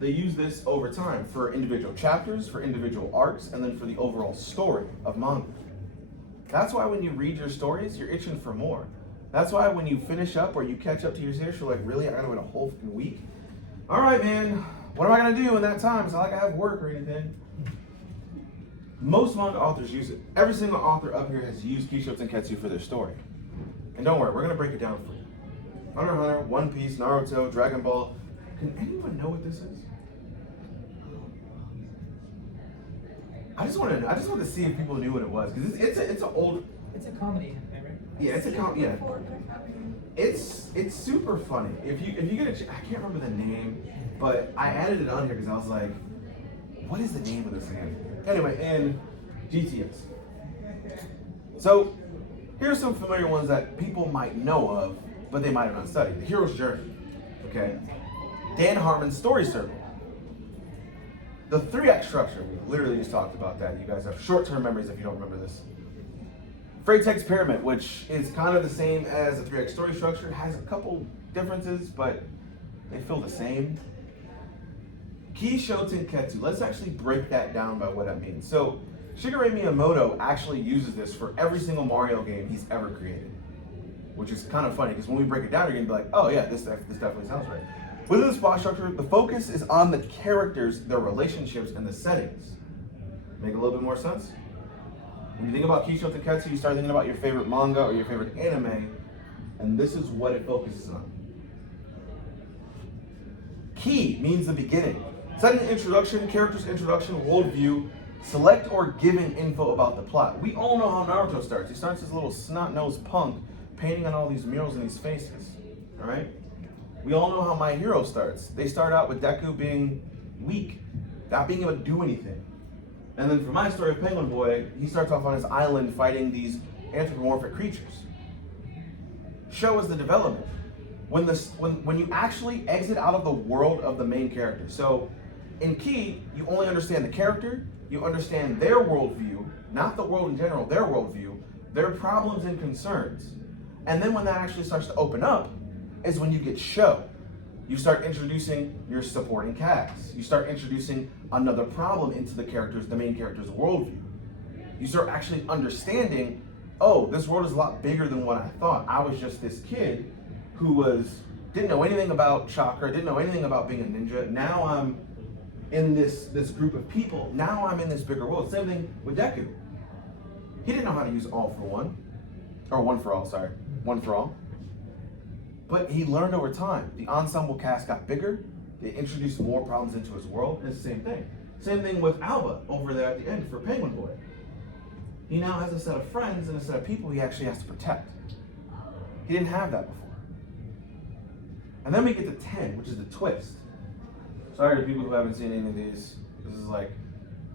they use this over time for individual chapters, for individual arcs, and then for the overall story of manga. That's why when you read your stories, you're itching for more. That's why when you finish up or you catch up to your series, you're like, really? I gotta wait a whole fucking week? All right, man. What am I gonna do in that time? It's not like I have work or anything. Most manga authors use it. Every single author up here has used Kisho Tenketsu for their story. And don't worry, we're gonna break it down for you. Hunter x Hunter, One Piece, Naruto, Dragon Ball. Can anyone know what this is? I just wanted to see if people knew what it was, because it's an old. It's a comedy, right? Yeah, it's a comedy. Yeah. It's super funny. If you get I can't remember the name, but I added it on here because I was like, what is the name of this game? Anyway, and GTS. So here's some familiar ones that people might know of, but they might have not studied. The Hero's Journey. Okay. Dan Harmon's Story Circle. The 3-act structure, we literally just talked about that. You guys have short-term memories if you don't remember this. Freytag's Pyramid, which is kind of the same as the 3-act story structure, has a couple differences, but they feel the same. Kisho Tenketsu, let's actually break that down by what that means. So, Shigeru Miyamoto actually uses this for every single Mario game he's ever created, which is kind of funny, because when we break it down, you're gonna be like, oh yeah, this definitely sounds right. Within this plot structure, the focus is on the characters, their relationships, and the settings. Make a little bit more sense? When you think about Kisho Tenketsu, you start thinking about your favorite manga or your favorite anime, and this is what it focuses on. Ki means the beginning. Setting introduction, character's introduction, worldview, select or giving info about the plot. We all know how Naruto starts. He starts as a little snot-nosed punk painting on all these murals in these faces, all right? We all know how My Hero starts. They start out with Deku being weak, not being able to do anything. And then for my story of Penguin Boy, he starts off on his island fighting these anthropomorphic creatures. Show is the development. When you actually exit out of the world of the main character. So in Ki, you only understand the character, you understand their worldview, not the world in general, their worldview, their problems and concerns. And then when that actually starts to open up, is when you get show. You start introducing your supporting cast. You start introducing another problem into the main character's worldview. You start actually understanding, oh, this world is a lot bigger than what I thought. I was just this kid who didn't know anything about chakra, didn't know anything about being a ninja. Now I'm in this group of people. Now I'm in this bigger world. Same thing with Deku. He didn't know how to use all for one. Or one for all, sorry. One for all. But he learned over time. The ensemble cast got bigger. They introduced more problems into his world. And it's the same thing. Same thing with Alba over there at the end for Penguin Boy. He now has a set of friends and a set of people he actually has to protect. He didn't have that before. And then we get to 10, which is the twist. Sorry to people who haven't seen any of these. This is like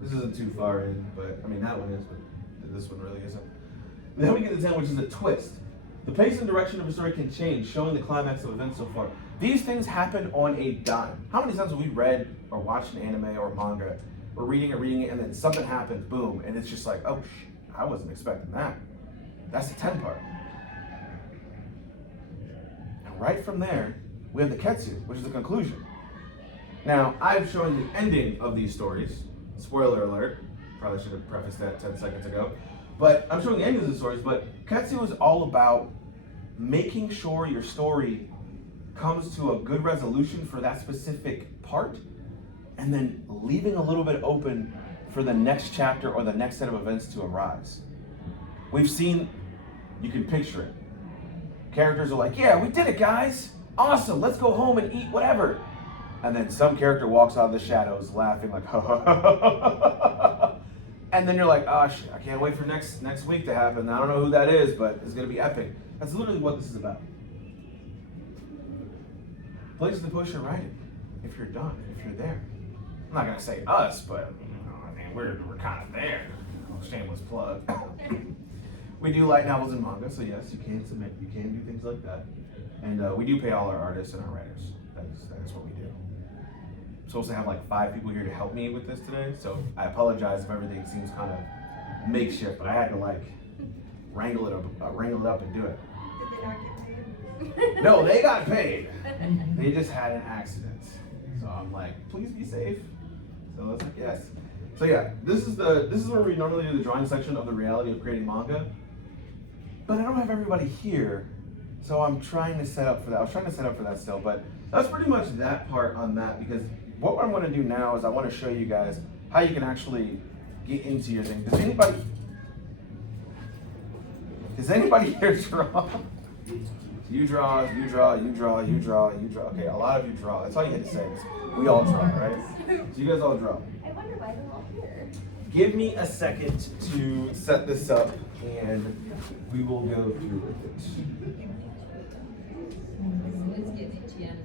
This isn't too far in, but I mean that one is, but this one really isn't. And then we get to 10, which is a twist. The pace and direction of a story can change, showing the climax of events so far. These things happen on a dime. How many times have we read or watched an anime or manga? We're reading it, and then something happens, boom, and it's just like, oh, I wasn't expecting that. That's the 10 part. And right from there, we have the ketsu, which is the conclusion. Now, I've shown the ending of these stories. Spoiler alert. Probably should have prefaced that 10 seconds ago. But I'm showing the endings of the stories, but ketsu is all about making sure your story comes to a good resolution for that specific part, and then leaving a little bit open for the next chapter or the next set of events to arise. We've seen, you can picture it. Characters are like, yeah, we did it, guys. Awesome, let's go home and eat whatever. And then some character walks out of the shadows laughing like, ha ha ha ha. And then you're like, oh shit, I can't wait for next week to happen. I don't know who that is, but it's gonna be epic. That's literally what this is about. Places to push or write it, if you're done, if you're there. I'm not gonna say us, but I mean we're kind of there. Shameless plug. We do light novels and manga, so yes, you can submit, you can do things like that. And we do pay all our artists and our writers. That is what we do. I'm supposed to have like 5 people here to help me with this today, so I apologize if everything seems kind of makeshift, but I had to like wrangle it up and do it. Did they not get paid? No, they got paid. They just had an accident. So I'm like, please be safe. So I was like, yes. So yeah, this is where we normally do the drawing section of the reality of creating manga. But I don't have everybody here, so I'm trying to set up for that. I was trying to set up for that still, but that's pretty much that part on that, because what I'm going to do now is I want to show you guys how you can actually get into your thing. Does anybody here draw? You draw. Okay, a lot of you draw. That's all you had to say. We all draw, right? So you guys all draw. I wonder why they're all here. Give me a second to set this up, and we will go through with it. Let's get Etienne.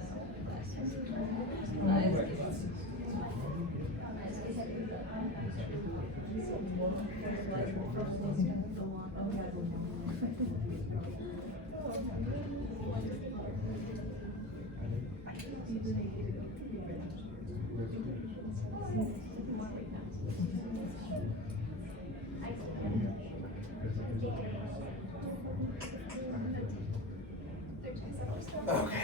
Okay.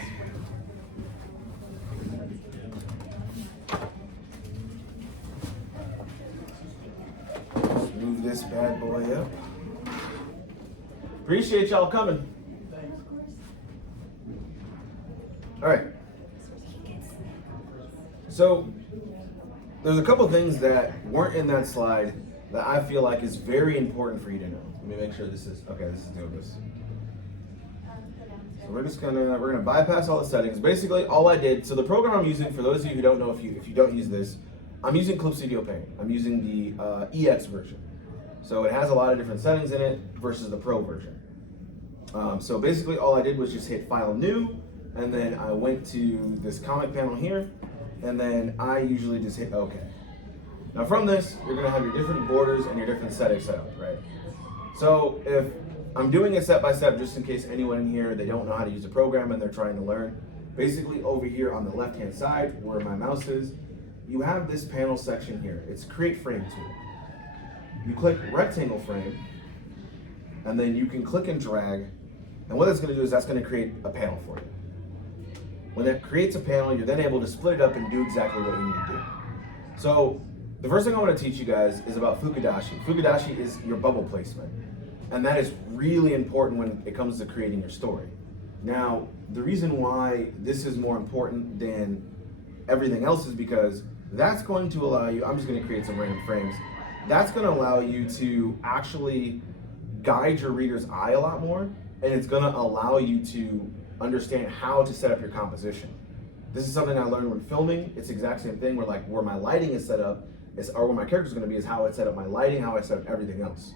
Let's move this bad boy up. Appreciate y'all coming. All right. So there's a couple things that weren't in that slide that I feel like is very important for you to know. Let me make sure this is okay. This is doing this. So we're gonna bypass all the settings. Basically, all I did. So the program I'm using, for those of you who don't know, if you don't use this, I'm using Clip Studio Paint. I'm using the EX version. So it has a lot of different settings in it versus the Pro version. So basically, all I did was just hit File New, and then I went to this comic panel here, and then I usually just hit OK. Now from this, you're gonna have your different borders and your different settings set up, right? So if I'm doing it step by step, just in case anyone in here, they don't know how to use the program and they're trying to learn. Basically over here on the left-hand side, where my mouse is, you have this panel section here. It's Create Frame tool. You click Rectangle Frame, and then you can click and drag, and what that's gonna do is that's gonna create a panel for you. When that creates a panel, you're then able to split it up and do exactly what you need to do. So the first thing I want to teach you guys is about Fukudashi. Fukudashi is your bubble placement, and that is really important when it comes to creating your story. Now, the reason why this is more important than everything else is because that's going to allow you, I'm just going to create some random frames, that's going to allow you to actually guide your reader's eye a lot more, and it's going to allow you to understand how to set up your composition. This is something I learned when filming. It's the exact same thing where my lighting is set up, or where my character's gonna be is how I set up my lighting, how I set up everything else.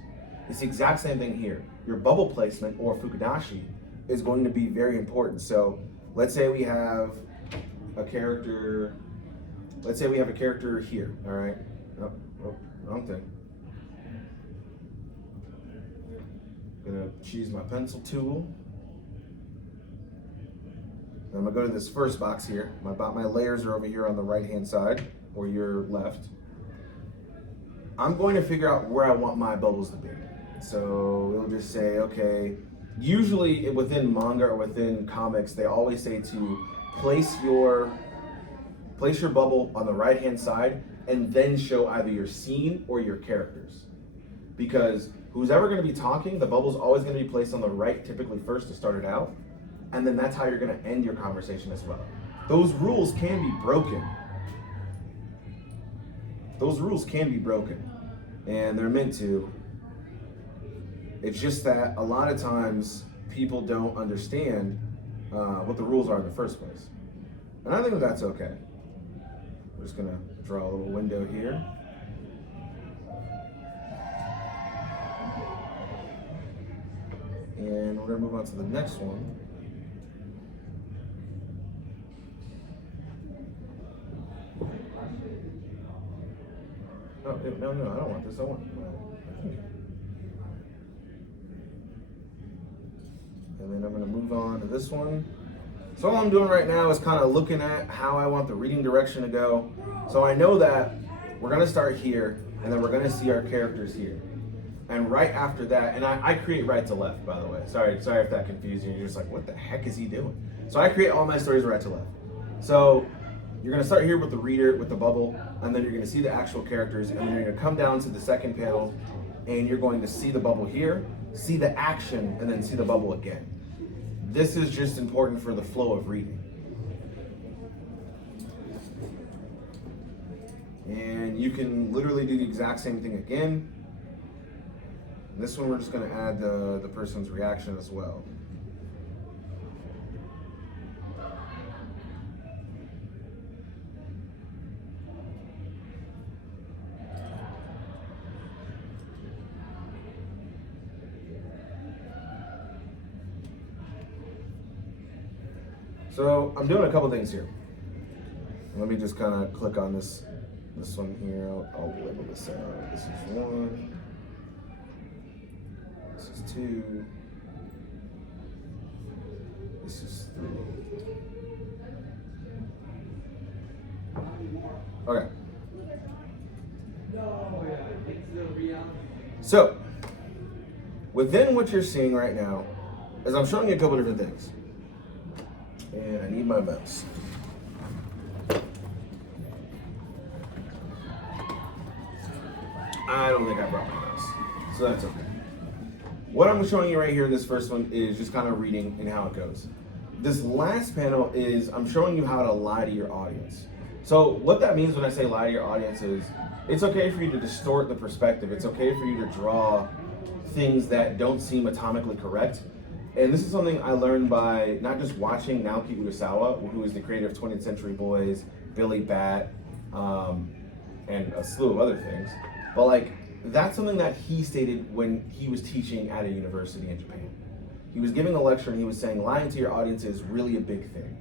It's the exact same thing here. Your bubble placement, or Fukudashi, is going to be very important. So let's say we have a character here, all right? Oh, Oh, wrong thing. Gonna choose my pencil tool. And I'm gonna go to this first box here. My layers are over here on the right-hand side, or your left. I'm going to figure out where I want my bubbles to be. So we'll just say, okay, usually within manga or within comics, they always say to place your bubble on the right-hand side and then show either your scene or your characters. Because who's ever gonna be talking, the bubble's always gonna be placed on the right, typically first to start it out. And then that's how you're gonna end your conversation as well. Those rules can be broken. Those rules can be broken, and they're meant to. It's just that a lot of times people don't understand what the rules are in the first place. And I think that's okay. We're just gonna draw a little window here. And we're gonna move on to the next one. Oh, no, I don't want this. I want. And then I'm gonna move on to this one. So all I'm doing right now is kind of looking at how I want the reading direction to go. So I know that we're gonna start here, and then we're gonna see our characters here. And right after that, and I create right to left, by the way. Sorry if that confused you. You're just like, what the heck is he doing? So I create all my stories right to left. So you're gonna start here with the reader, with the bubble, and then you're gonna see the actual characters, and then you're gonna come down to the second panel, and you're going to see the bubble here, see the action, and then see the bubble again. This is just important for the flow of reading. And you can literally do the exact same thing again. This one we're just gonna add the person's reaction as well. So I'm doing a couple things here. Let me just kind of click on this one here. I'll label this out. This is 1. This is 2. This is 3. Okay. So within what you're seeing right now is I'm showing you a couple different things. And I need my mouse. I don't think I brought my mouse, so that's okay. What I'm showing you right here in this first one is just kind of reading and how it goes. This last panel is I'm showing you how to lie to your audience. So what that means when I say lie to your audience is it's okay for you to distort the perspective. It's okay for you to draw things that don't seem atomically correct. And this is something I learned by not just watching Naoki Urasawa, who is the creator of 20th Century Boys, Billy Bat, and a slew of other things. But like, that's something that he stated when he was teaching at a university in Japan. He was giving a lecture and he was saying lying to your audience is really a big thing.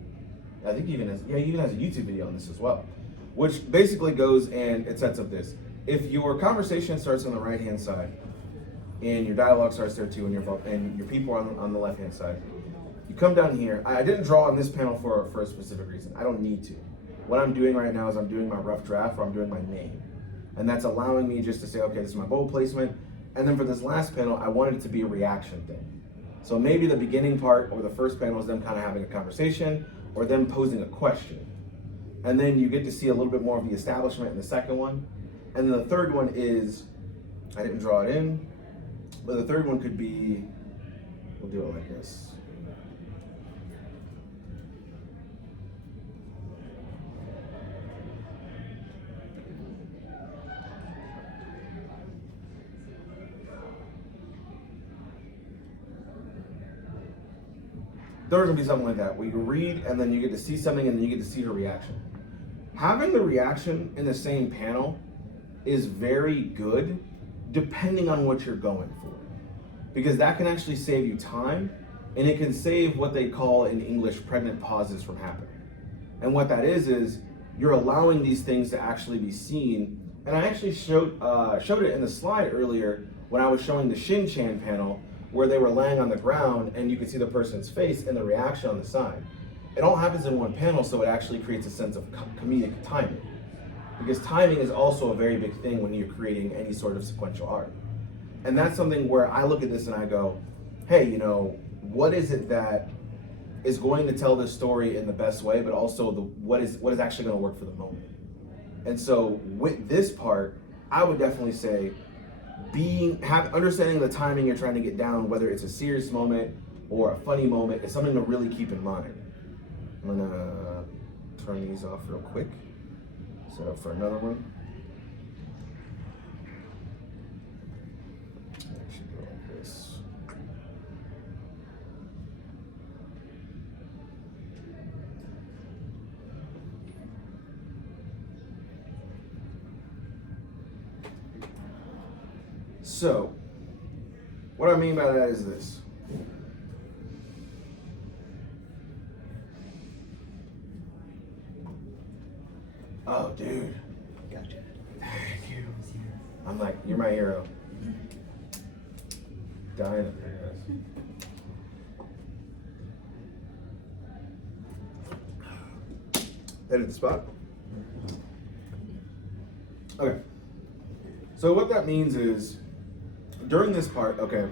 I think he even has a YouTube video on this as well, which basically goes and it sets up this. If your conversation starts on the right-hand side, and your dialogue starts there too, and your people are on the left-hand side. You come down here. I didn't draw on this panel for a specific reason. I don't need to. What I'm doing right now is I'm doing my rough draft, or I'm doing my name. And that's allowing me just to say, okay, this is my bold placement. And then for this last panel, I wanted it to be a reaction thing. So maybe the beginning part or the first panel is them kind of having a conversation or them posing a question. And then you get to see a little bit more of the establishment in the second one. And then the third one is, I didn't draw it in, but the third one could be, we'll do it like this. There's gonna be something like that, where you read and then you get to see something and then you get to see her reaction. Having the reaction in the same panel is very good, depending on what you're going for. Because that can actually save you time, and it can save what they call in English pregnant pauses from happening. And what that is you're allowing these things to actually be seen And I actually showed it in the slide earlier when I was showing the Shin-chan panel where they were laying on the ground and you could see the person's face and the reaction on the side. It all happens in one panel, so it actually creates a sense of comedic timing. Because timing is also a very big thing when you're creating any sort of sequential art. And that's something where I look at this and I go, hey, you know, what is it that is going to tell this story in the best way, but also what is actually going to work for the moment. And so with this part, I would definitely say understanding the timing you're trying to get down, whether it's a serious moment or a funny moment, is something to really keep in mind. I'm gonna turn these off real quick. Set up for another one. I should go like this. So, what I mean by that is this. Oh, dude. Gotcha. Thank you. I'm like, you're my hero. Dying up here, guys. Edit the spot. Okay. So what that means is, during this part, okay,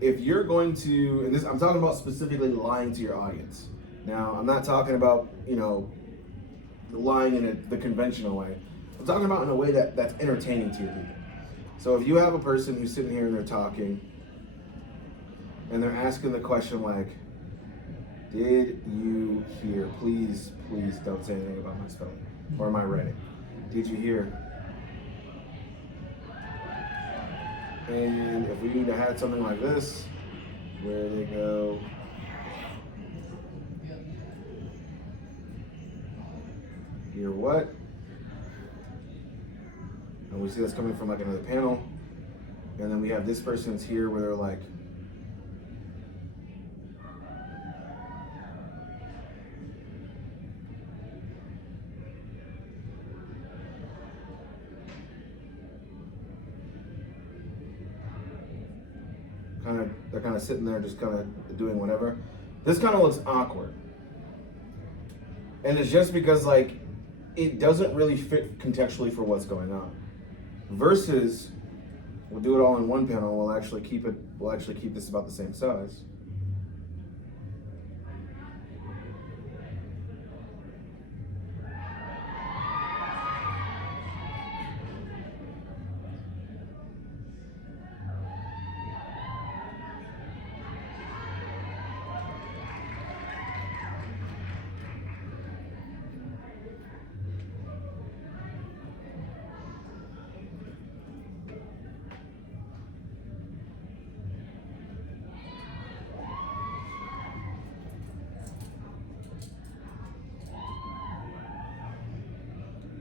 if you're going to, and this, I'm talking about specifically lying to your audience. Now, I'm not talking about, you know, lying in the conventional way. I'm talking about in a way that's entertaining to your people. So if you have a person who's sitting here and they're talking, and they're asking the question like, did you hear, please don't say anything about my spelling or my writing. Did you hear? And if we need to have something like this, where they go, hear what? And we see that's coming from like another panel. And then we have this person's here where they're like, they're kind of sitting there just kind of doing whatever. This kind of looks awkward. And it's just because like, it doesn't really fit contextually for what's going on. Versus, we'll do it all in one panel, we'll actually keep this about the same size.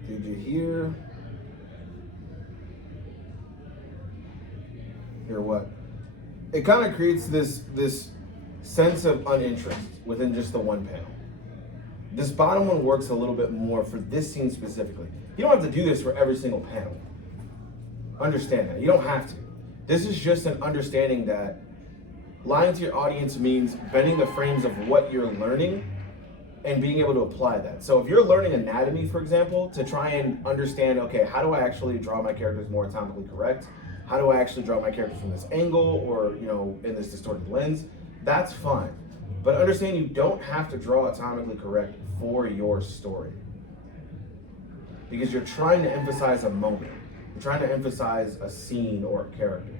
Did you hear? Hear what? It kind of creates this sense of uninterest within just the one panel. This bottom one works a little bit more for this scene specifically. You don't have to do this for every single panel. Understand that. You don't have to. This is just an understanding that lying to your audience means bending the frames of what you're learning and being able to apply that. So if you're learning anatomy, for example, to try and understand, okay, how do I actually draw my characters more anatomically correct? How do I actually draw my characters from this angle or, you know, in this distorted lens? That's fine. But understand you don't have to draw anatomically correct for your story. Because you're trying to emphasize a moment. You're trying to emphasize a scene or a character.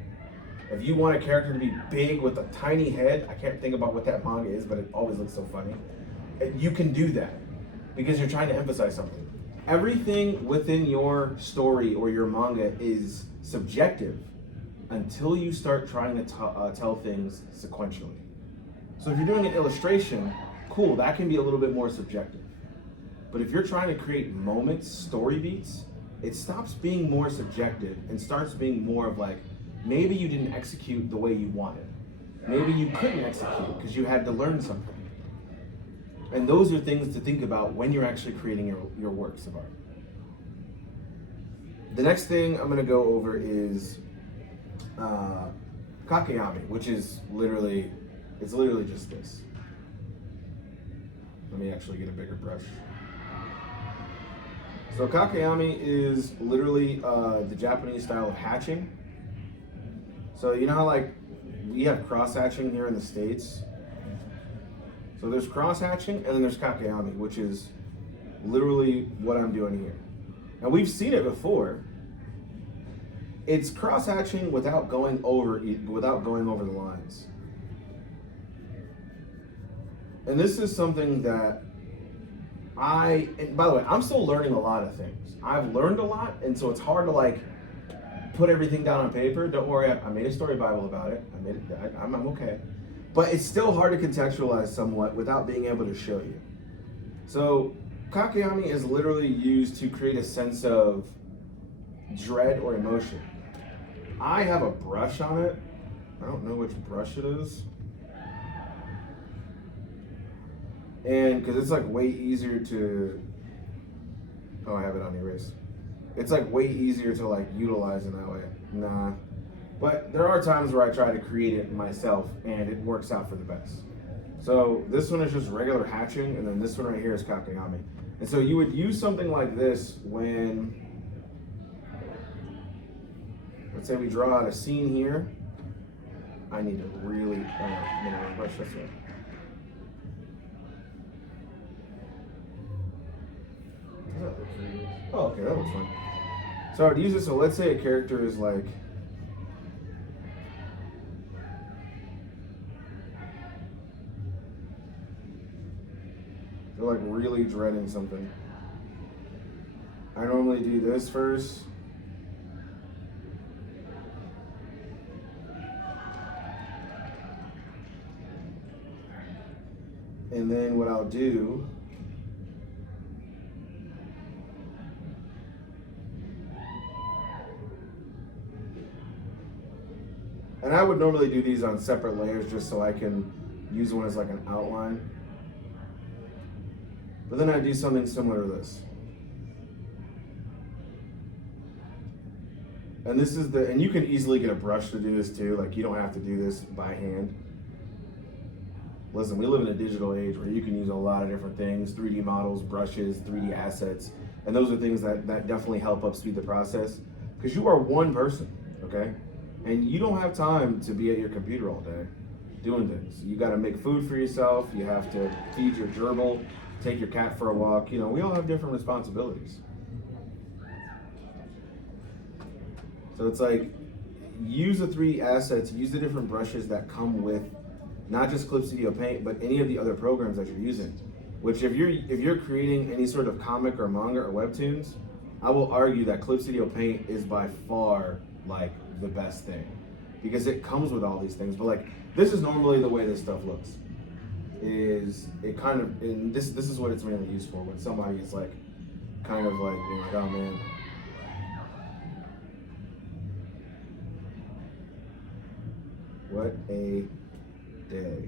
If you want a character to be big with a tiny head, I can't think about what that manga is, but it always looks so funny. You can do that because you're trying to emphasize something. Everything within your story or your manga is subjective until you start trying to tell things sequentially. So if you're doing an illustration, cool, that can be a little bit more subjective. But if you're trying to create moments, story beats, it stops being more subjective and starts being more of like, maybe you didn't execute the way you wanted. Maybe you couldn't execute because you had to learn something. And those are things to think about when you're actually creating your works of art. The next thing I'm gonna go over is Kakeyami, which is literally just this. Let me actually get a bigger brush. So Kakeyami is literally the Japanese style of hatching. So you know how like we have cross hatching here in the States? So there's cross hatching and then there's Kakeyami, which is literally what I'm doing here. And we've seen it before. It's cross hatching without going over the lines. And this is something that and by the way, I'm still learning a lot of things. I've learned a lot, and so it's hard to like put everything down on paper. Don't worry, I made a story Bible about it. I'm okay. But it's still hard to contextualize somewhat without being able to show you. So Kakeyami is literally used to create a sense of dread or emotion. I have a brush on it. I don't know which brush it is. And because it's like way easier to, oh, I have it on erase. It's like way easier to like utilize in that way. Nah. But there are times where I try to create it myself and it works out for the best. So this one is just regular hatching, and then this one right here is Kakeyami. And so you would use something like this when, let's say we draw out a scene here. I need to really, brush this way. Oh, okay, that looks fun. So I'd use it, so let's say a character is like, they're like really dreading something. I normally do this first. And then what I'll do and I would normally do these on separate layers just so I can use one as like an outline. But then I do something similar to this. And this is and you can easily get a brush to do this too. Like you don't have to do this by hand. Listen, we live in a digital age where you can use a lot of different things, 3D models, brushes, 3D assets. And those are things that definitely help up speed the process. Because you are one person, okay? And you don't have time to be at your computer all day doing things. You gotta make food for yourself. You have to feed your gerbil, take your cat for a walk. You know, we all have different responsibilities. So it's like, use the 3D assets, use the different brushes that come with not just Clip Studio Paint, but any of the other programs that you're using. Which if you're creating any sort of comic or manga or webtoons, I will argue that Clip Studio Paint is by far like the best thing. Because it comes with all these things. But like, this is normally the way this stuff looks. Is it kind of, and this is what it's mainly used for, when somebody is like, kind of like, you know, oh man. What a day.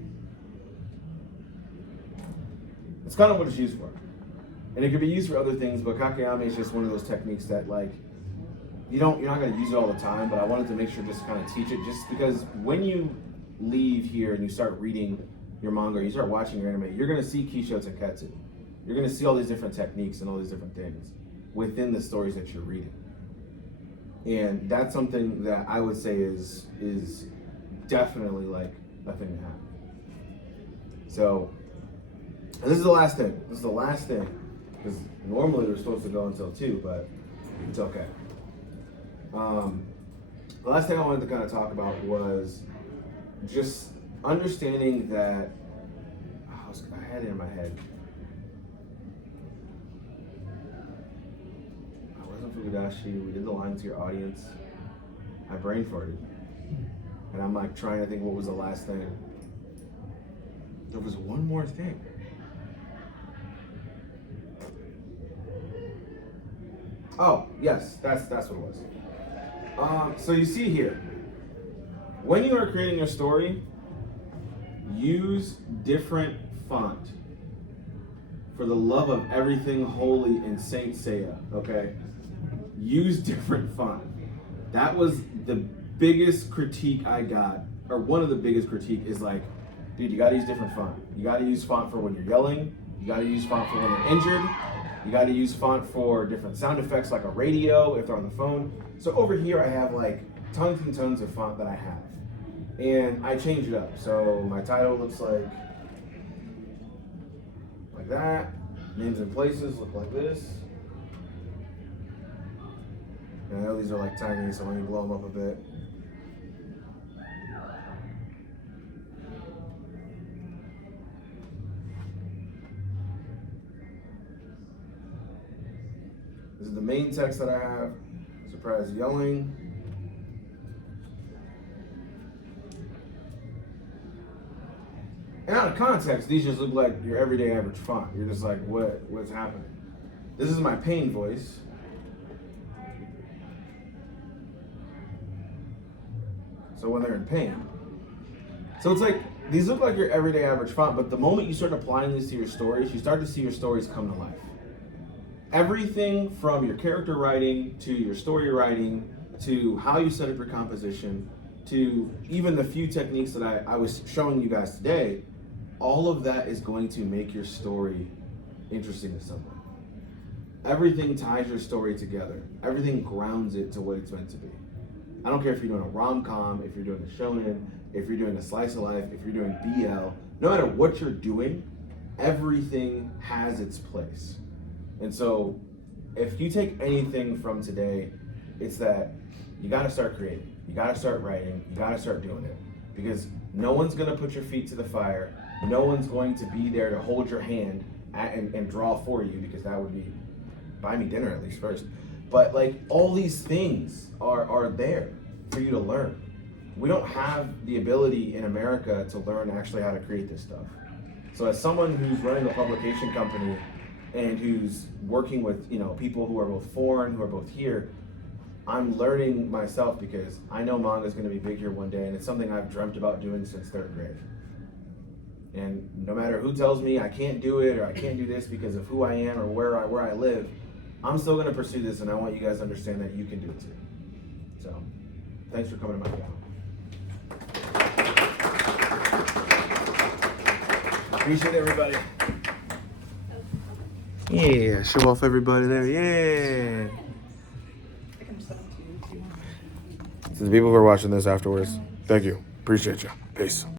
It's kind of what it's used for. And it could be used for other things, but Kakeyami is just one of those techniques that like, you're not gonna use it all the time, but I wanted to make sure just to kind of teach it, just because when you leave here and you start reading your manga, you start watching your anime, you're gonna see Kisho Tenketsu. You're gonna see all these different techniques and all these different things within the stories that you're reading. And that's something that I would say is definitely like a thing to have. So, and this is the last thing. This is the last thing, because normally we're supposed to go until 2, but it's okay. The last thing I wanted to kind of talk about was just understanding that, I had it in my head. I wasn't Fukudashi, we did the line to your audience. I brain farted. And I'm like trying to think what was the last thing. There was one more thing. Oh, yes, that's what it was. So you see here, when you are creating your story, use different font. For the love of everything holy in Saint Seiya, okay? use different font. That was the biggest critique I got, or one of the biggest critique is like, dude, you gotta use different font. You gotta use font for when you're yelling. You gotta use font for when you're injured. You gotta use font for different sound effects like a radio if they're on the phone. So over here I have like tons and tons of font that I have. And I change it up. So my title looks like that. Names and places look like this. And I know these are like tiny, so let me blow them up a bit. This is the main text that I have. Surprise yelling. And out of context, these just look like your everyday average font. You're just like, what's happening? This is my pain voice. So when they're in pain. So it's like, these look like your everyday average font, but the moment you start applying these to your stories, you start to see your stories come to life. Everything from your character writing, to your story writing, to how you set up your composition, to even the few techniques that I was showing you guys today, all of that is going to make your story interesting to someone. Everything ties your story together. Everything grounds it to what it's meant to be. I don't care if you're doing a rom-com, if you're doing a shonen, if you're doing a slice of life, if you're doing BL, no matter what you're doing, everything has its place. And so if you take anything from today, it's that you gotta start creating, you gotta start writing, you gotta start doing it. Because no one's gonna put your feet to the fire, no one's going to be there to hold your hand and draw for you, because that would be, buy me dinner at least first. But like, all these things are there for you to learn. We don't have the ability in America to learn actually how to create this stuff. So as someone who's running a publication company and who's working with, people who are both foreign, who are both here, I'm learning myself because I know manga is going to be big here one day, and it's something I've dreamt about doing since 3rd grade. And no matter who tells me I can't do it or I can't do this because of who I am or where I live, I'm still going to pursue this, and I want you guys to understand that you can do it too. So, thanks for coming to my channel. Appreciate everybody. Yeah, show off everybody there. Yeah. To the people who are watching this afterwards, thank you. Appreciate you. Peace.